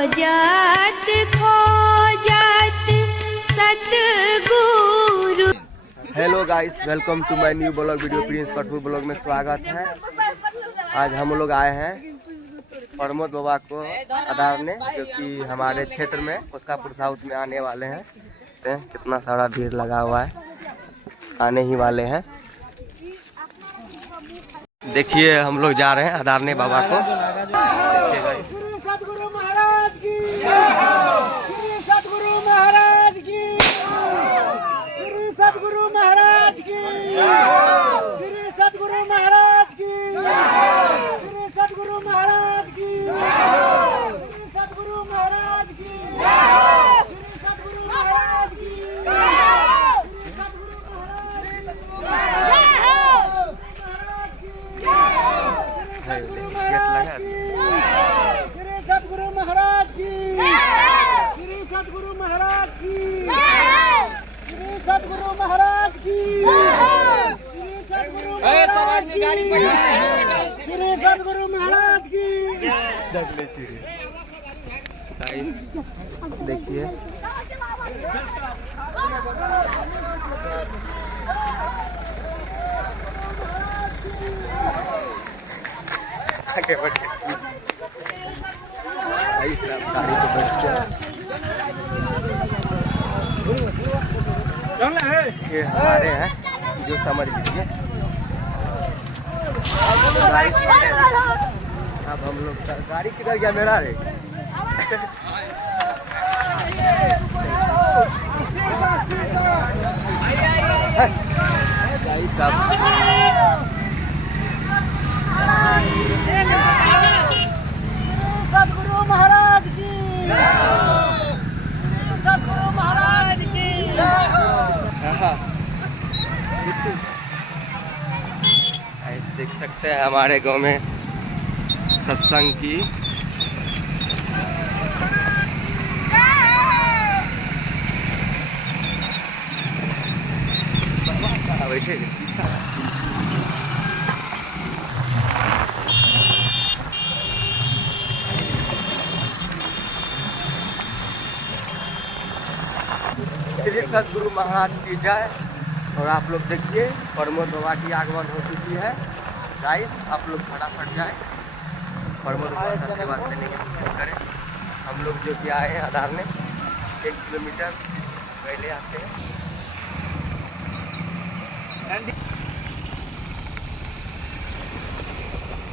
जात खो जात सतगुरु। Hello guys, welcome to my new blog video. Prince Kathpur blog में स्वागत है। आज हम लोग आए हैं प्रमोद बाबा को आधारने, जो कि हमारे क्षेत्र में उसकापुर साउथ में आने वाले हैं। तो कितना सारा भीड़ लगा हुआ है, आने ही वाले हैं। देखिए हम लोग जा रहे हैं आधारने बाबा को। देखिए गाइस, सतगुरु महाराज की, सतगुरु महाराज की, सतगुरु महाराज की, सतगुरु महाराज की, सतगुरु महाराज की, सतगुरु महाराज की, सतगुरु महाराज की, सतगुरु महाराज की, सतगुरु महाराज की, सतगुरु महाराज की, सतगुरु महाराज की। देखिए आगे बढ़े, गाड़ी से बैठ ये हमारे हैं, जो समझ लीजिए। अब हम लोग गाड़ी किधर गया मेरा रे? सतगुरु महाराज की, सतगुरु महाराज की। देख सकते हैं हमारे गांव में सत्संग की श्री सतगुरु महाराज की जय। और आप लोग देखिए प्रमोद बाबा की आगमन हो चुकी है। गाइस, आप लोग फटाफट जाए प्रमोद बाबा का आशीर्वाद लेने की कोशिश करें। हम लोग जो कि आए हैं आधारने 1 किलोमीटर पहले आते हैं।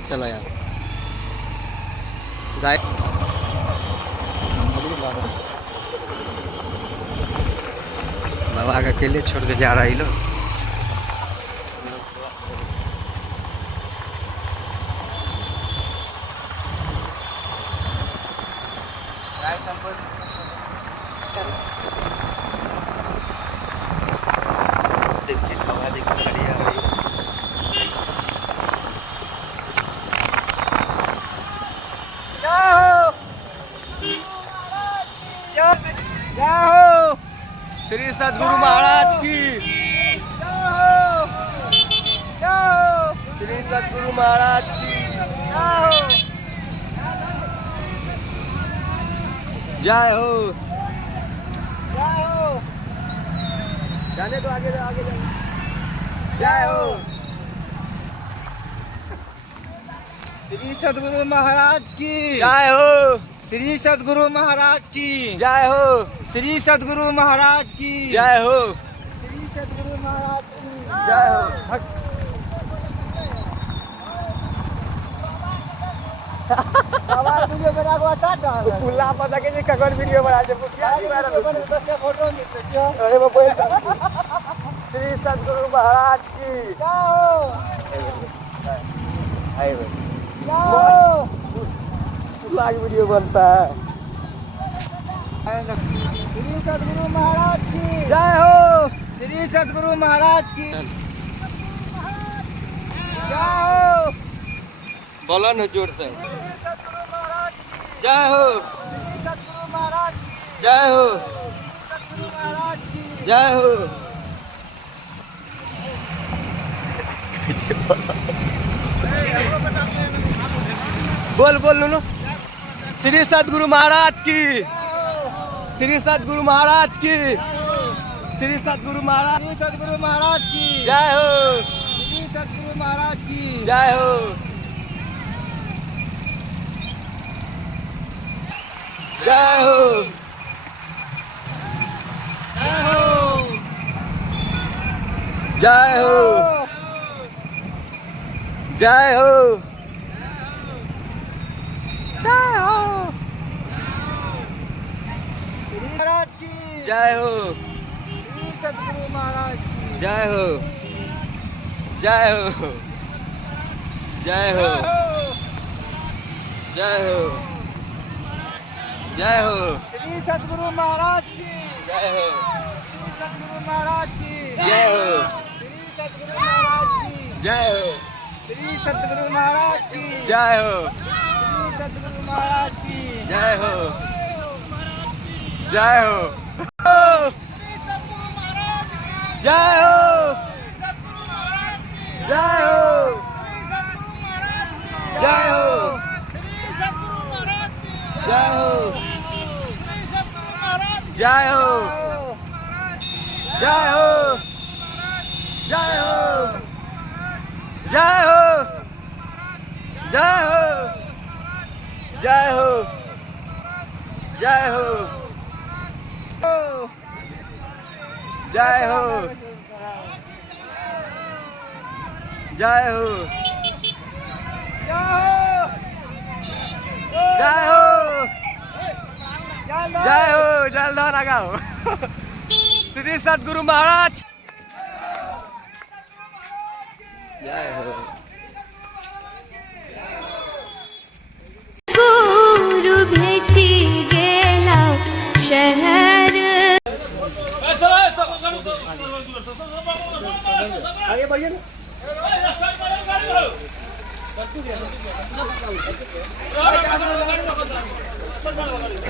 चलो यार गाइस, बाबा का अकेले छोड़ के जा रहा है लोग। देखिए बाबा जी की गाड़ी आ रही है। श्री सतगुरु महाराज की, श्री सतगुरु महाराज की जय हो। जाने दो, आगे आगे जय हो। श्री सतगुरु महाराज की जय हो, श्री सतगुरु महाराज की जय हो, श्री सतगुरु महाराज की जय हो, श्री सतगुरु महाराज की जय हो। आवाज वीडियो बना को आता था पुल्ला पता के ककर वीडियो बना दे पुटिया की बारे में दस फोटो खींचते हो। अरे वो बोल श्री सतगुरु महाराज की जाओ हाय भाई, जाओ पुल्ला की वीडियो बनता है। श्री सतगुरु महाराज की जय हो, श्री सतगुरु महाराज की जाओ। बोलो ना जोर से। सतगुरु महाराज की जय हो, सतगुरु महाराज की जय हो, सतगुरु महाराज की जय हो। बोल बोल लो। श्री सद्गुरु महाराज की, श्री सद्गुरु महाराज की, श्री सद्गुरु महाराज, श्री सद्गुरु महाराज की जय हो, श्री सद्गुरु महाराज की जय हो, जय हो, जय हो, जय हो, जय हो, महाराज की जय हो, श्री सद्गुरु महाराज की जय हो, जय हो, जय हो, जय हो, जय हो, श्री सद्गुरु महाराज की जय हो, श्री सद्गुरु महाराज की जय हो, श्री सद्गुरु महाराज की जय हो, श्री सद्गुरु महाराज की जय हो, श्री सद्गुरु महाराज की जय हो, जय हो, जय हो, जय हो, जय हो, जय हो, जय हो, जय हो, जय हो, जय हो, जय हो, जय हो, जय हो, जय हो, जय हो, जय हो, जय हो, जलधर लगाओ। श्री सद्गुरु महाराज जय हो। गुरु भेटी गेला शहर आगे बढ़िए ना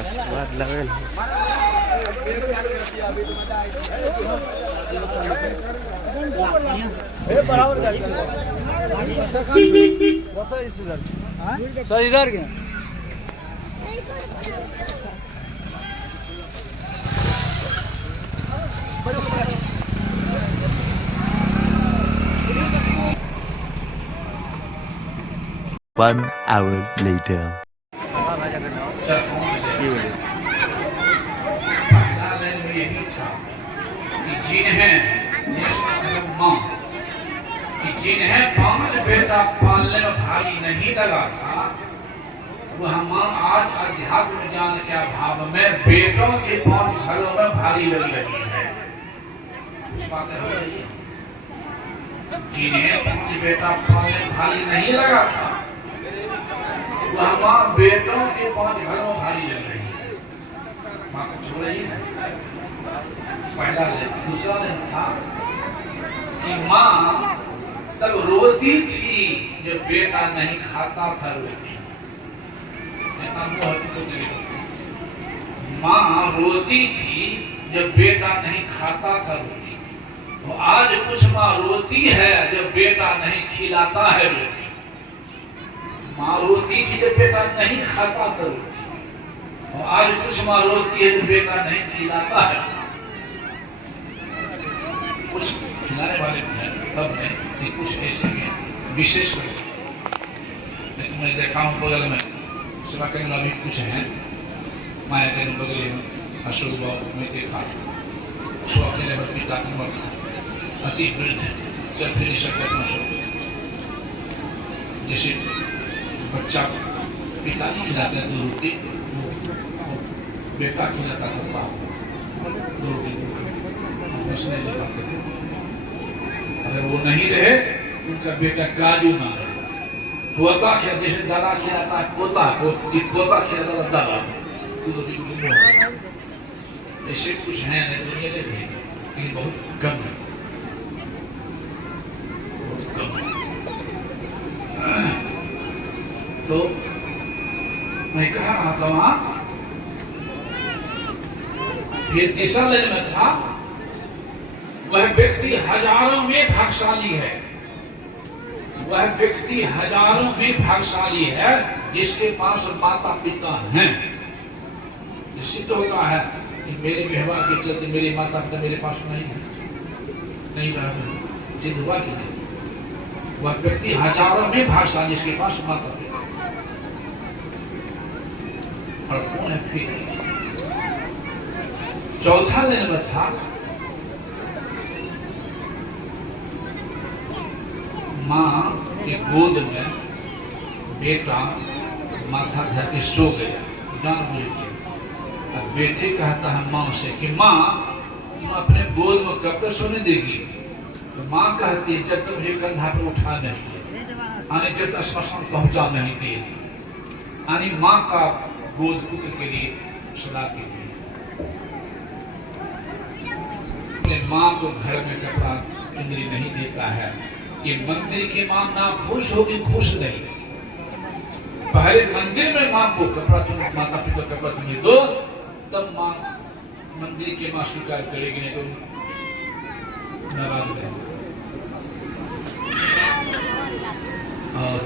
स्वाद लगे इधर क्या One hour later. ये बोले यही था कि जिन्हें 5 बेटा पालने में भारी नहीं लगा था, वह माँ आज अध्यात्म ज्ञान के अभाव में बेटों के 5 घरों में भारी लग रही है। कुछ बातें हो रही है। जिन्हें 5 बेटा पालने में भारी नहीं लगा था, वह माँ बेटों के 5 घरों में भारी लग रही है। बात हो रही है। पहला लेन, दूसरा लेन था कि माँ तब रोती थी जब बेटा नहीं खाता था रोटी। माँ रोती थी जब बेटा नहीं खाता था रोटी। तो आज कुछ माँ रोती है जब बेटा नहीं खिलाता है रोटी। माँ रोती थी जब बेटा नहीं खाता था रोटी। और आज कुछ माँ रोती है जब बेटा नहीं खिलाता है। कुछ खिलाने वाले भी हैं, तब नहीं, कुछ ऐसे भी हैं विशेष कर। मैं देखा हूँ बगल में सेवा करने वाला भी कुछ है। माया के बगल में अशोक बाबू में देखा, उसको अपने लेवल पिता की उम्र था, अति वृद्ध है, चल फिर सकते जैसे बच्चा पिता नहीं खिलाते हैं 2 रोटी, बेटा खिलाता था बाप 2 रोटी नहीं ले पाते थे। अगर वो नहीं रहे उनका बेटा गाजू ना रहे, पोता खिला, जैसे दादा खिलाता है पोता को, पोता खिलाता था दादा, ऐसे कुछ है दुनिया में भी, लेकिन बहुत कम है, बहुत कम है। तो मैं कह रहा था वहां फिर तीसरा लाइन में था, वह व्यक्ति हजारों में भाग्यशाली है, वह व्यक्ति हजारों में भाग्यशाली है जिसके पास माता पिता हैं, सिद्ध होता है कि मेरे व्यवहार के चलते मेरे माता पिता मेरे पास नहीं रहा, सिद्ध हुआ कि नहीं? वह व्यक्ति हजारों में भाषा जिसके पास माता पिता और कौन है फिर। चौथा दिन में था माँ के गोद में बेटा माथा धर के सो गया जान बुझ के। अब बेटे कहता है माँ से कि माँ तुम अपने गोद में कब तक सोने देगी? तो माँ कहती है जब तक मुझे कंधा पर उठा नहीं, यानी जब तक श्मशान पहुंचा नहीं दे, यानी माँ का गोद पुत्र के लिए सदा के लिए। माँ को घर में कपड़ा चुंदरी नहीं देता है, ये मंदिर की माँ ना खुश होगी, खुश नहीं। पहले मंदिर में माँ को कपड़ा माता पिता कपड़ा चुनी दो, तब माँ मंदिर की माँ स्वीकार करेगी, नहीं तो नाराज रहेगी। और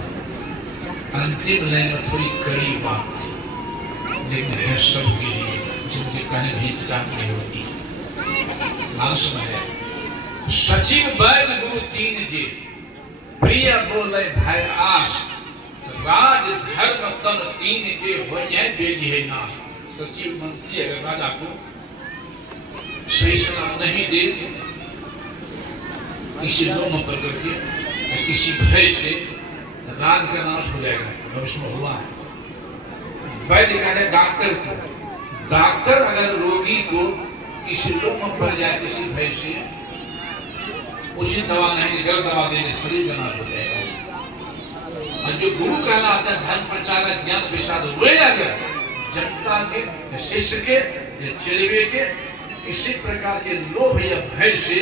अंतिम लाइन में थोड़ी कड़ी बात, लेकिन है सबके लिए, जिनके कहने भी हिचकिचाहट नहीं होती। अंश में है सचिव बैल गुरु तीन जी, प्रिय बोले भय आस, राज धर्म तन तीन जे हो बेली है नाश। सचिव मंत्री अगर राजा को सही सलाह नहीं दे, किसी लोम कर करके किसी भय से राज का नाश हो जाएगा। भविष्य में हुआ है। वैद्य कहते हैं डॉक्टर को, डॉक्टर अगर रोगी को किसी लोम पड़ जाए किसी भय से, उसी दवा नहीं गलत दवा देने शरीर का नाश हो जाएगा। और जो गुरु कहलाता है धर्म प्रचारक ज्ञान प्रसाद हुए अगर जनता के शिष्य के चेले के इसी प्रकार के लोभ या भय से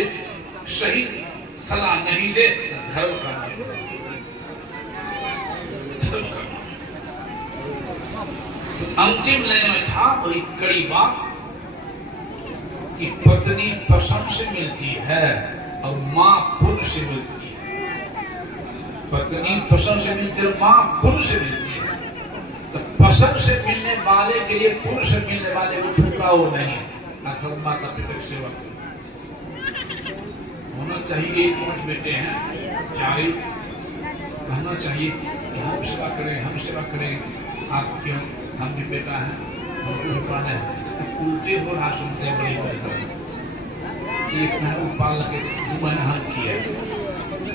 सही सलाह नहीं दे, धर्म का नाश हो जाएगा। तो अंतिम लाइन में था वही कड़ी बात कि पत्नी पसंद से मिलती है और माँ पुण्य से मिलती है। पत्नी पसंद से मिलती है, माँ पुण्य से मिलती है। तो पसंद से मिलने वाले के लिए पुण्य से मिलने वाले को ठुकराओ नहीं, अथवा माता पिता की सेवा होना चाहिए। 5 बेटे हैं, 4 कहना चाहिए कि हम सेवा करें, हम सेवा करें। आप क्यों, हम भी बेटा है, हमको भी पाना है। उल्टे हो रहा सुनते हैं बड़ी बड़ी। 1 महीना पाल के 2 महीना हम किया,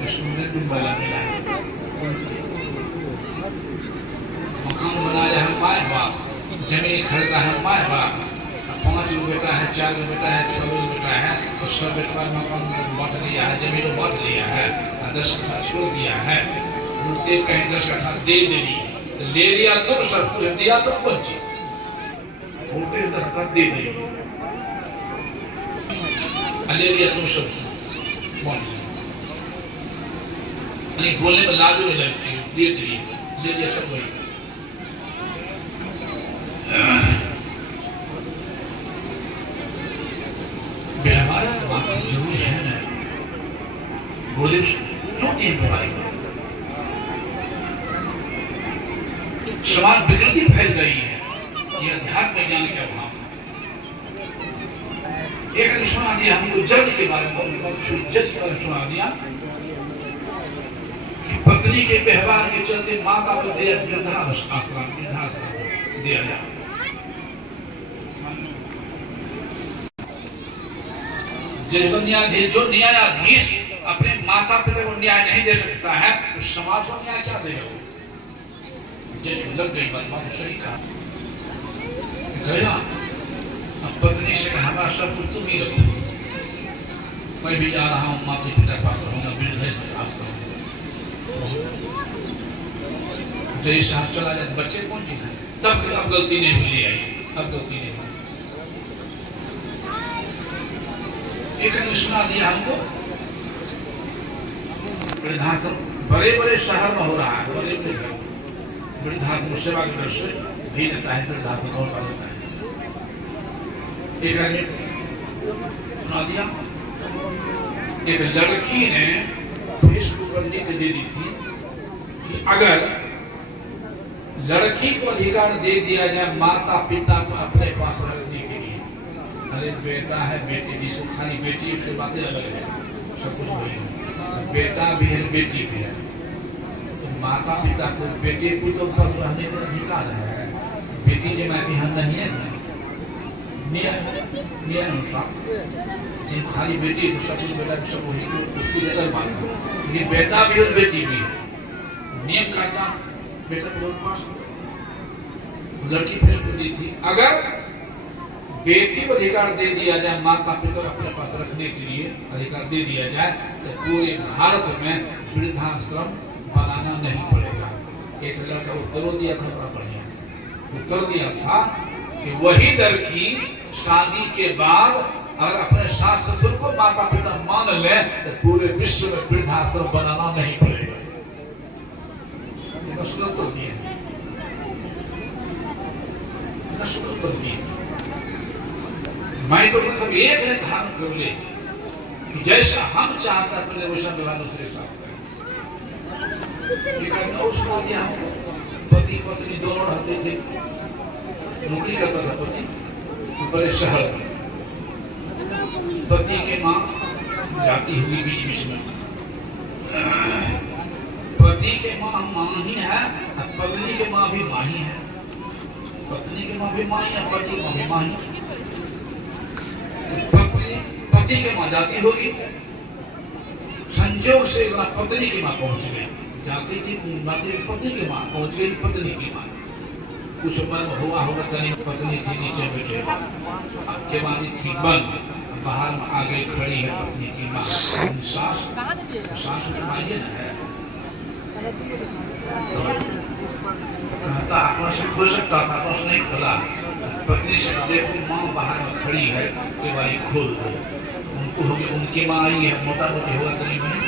उसमें डूबला मिला है। मकान बनाया है माए बाप, जमीन खरीदा है माए बाप, 5 गो बेटा है, 4 गो बेटा है, 6 गो बेटा है, तो सब बेटा मकान बांट लिया है, जमीन बांट लिया है, 10 कट्ठा छोड़ दिया है। उल्टे कहीं 10 कट्ठा दे देनी, तो ले लिया तो सब कुछ दिया तो कौन चीज, उल्टे 10 कट्ठा दे दिए, ले लिया तो सब बांट लिया। बोलने में लाजू नहीं लगती, दे दिए, ले लिया सब वही। व्यवहार बात जरूरी है ना, बोले क्यों दिए व्यवहारिक बात। समाज विकृति फैल रही है, यह अध्यात्म ज्ञान के अभाव। एक ने सुना दिया हमको जज के बारे में, जज पर सुना दिया कि पत्नी के व्यवहार के चलते माता को दिया वृद्धाश्रम दिया जाए। जो न्यायाधीश अपने माता पिता को न्याय नहीं दे सकता है, तो समाज को न्याय क्या देगा? जैसे लग गई बात, बात सही कहा गया। अब पत्नी से हमारा सब कुछ तुम ही रखो, मैं भी जा रहा हूँ माता पिता पास रहूंगा, वृद्धाश्रम। जैसे आप चला जाए बच्चे कौन चीज है, तब अब गलती नहीं मिली आई, अब गलती नहीं। एक ने सुना दिया हमको वृद्धाश्रम बड़े बड़े शहर में हो रहा है, बड़े बड़े वृद्धाश्रम सेवा की तरफ से भी देता है, वृद्धाश्रम और होता है। एक ने सुना दिया, एक लड़की ने फेसबुक पर लिख दे दी थी कि अगर लड़की को अधिकार दे दिया जाए माता पिता को अपने पास रखने के लिए। अरे बेटा है बेटी, जिसको खाली बेटी उसकी बातें अलग है, सब कुछ वही है। बेटा भी है बेटी भी है, तो माता पिता को बेटे को तो पास रहने का अधिकार है। बेटी जमा की हम नहीं है नियम अनुसार, जिन खाली बेटी को सब कुछ बेटा सब वही उसकी अलग बात है। ये बेटा भी और बेटी भी है, नियम कहता बेटा को पास लड़की फेंक दी थी। अगर बेटी को अधिकार दे दिया जाए माता पिता को अपने पास रखने के लिए अधिकार दे दिया जाए तो पूरे भारत में वृद्धाश्रम बनाना नहीं पड़ेगा। एक लड़का उत्तर दिया था, बड़ा बढ़िया उत्तर दिया था कि वही लड़की शादी के बाद अगर अपने सास ससुर को माता पिता मान ले तो पूरे विश्व में वृद्धाश्रम बनाना नहीं पड़ेगा। तो दिए मैं तो मतलब एक निर्धारण कर ले कि जैसा हम चाहता अपने वैसा व्यवहार दूसरे के साथ करें। पति पत्नी दोनों रहते थे, नौकरी करता था पति बड़े शहर में, पति के माँ जाती हुई बीच बीच में, पति के माँ ही है, पत्नी के माँ भी माँ ही है, पत्नी की माँ भी माँ ही है, पति की माँ भी माँ ही। पति के माँ जाती होगी, संजोग से पत्नी की माँ पहुंच गई, जाती थी पत्नी की माँ पहुंच गई, पत्नी की माँ कुछ मन हुआ होगा, तनी पत्नी थी नीचे बैठे, के बाद थी बंद, बाहर में आ गई खड़ी है पत्नी की माँ, सास की माँ ये है कहता अपना से खोल सकता था, अपना से नहीं खोला। पत्नी से देखो माँ बाहर में खड़ी है, केवाड़ी खोल दो। उनको होगी उनकी माँ आई है, मोटा मोटी होगा तनी बनी,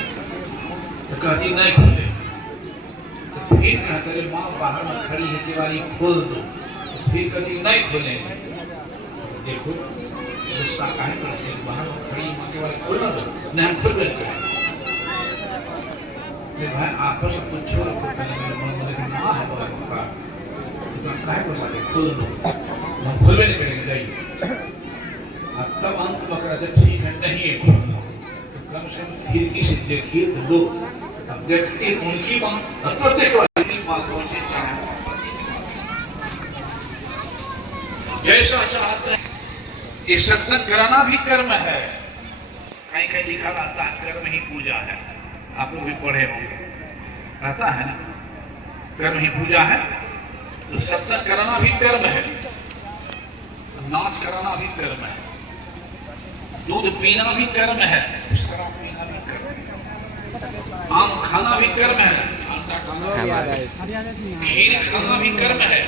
तो कहती नहीं खोले, तो फिर कहते रे माँ बाहर में खड़ी है, केवाड़ी खोल दो, तो फिर कहती नहीं खोलेंगे। देखो गुस्सा काहे करते हैं, बाहर में खड़ी माँ केवाड़ी खोलना दो, नहीं हम खुद बैठ गए। भाई आपस में कुछ छोड़ माँ है बड़ा मौका, काहे को साथे खोल दो, हम खोलने नहीं करेंगे जाइए। तब अंत में कहा जब ठीक है नहीं है खोलना, तो कम से कम खिड़की से देखिए तो लो। अब देखते उनकी माँ प्रत्येक माँ पहुंचे चाहे जैसा चाहते हैं। ये सत्संग कराना भी कर्म है, कहीं कहीं लिखा रहता है कर्म ही पूजा है, आप लोग भी पढ़े होंगे, रहता है ना कर्म ही पूजा है। तो सत्संग कराना भी कर्म है, नाच कराना भी कर्म है, दूध पीना भी कर्म है, शराब पीना भी कर्म है, आम खाना भी कर्म है, खीर खाना भी कर्म है।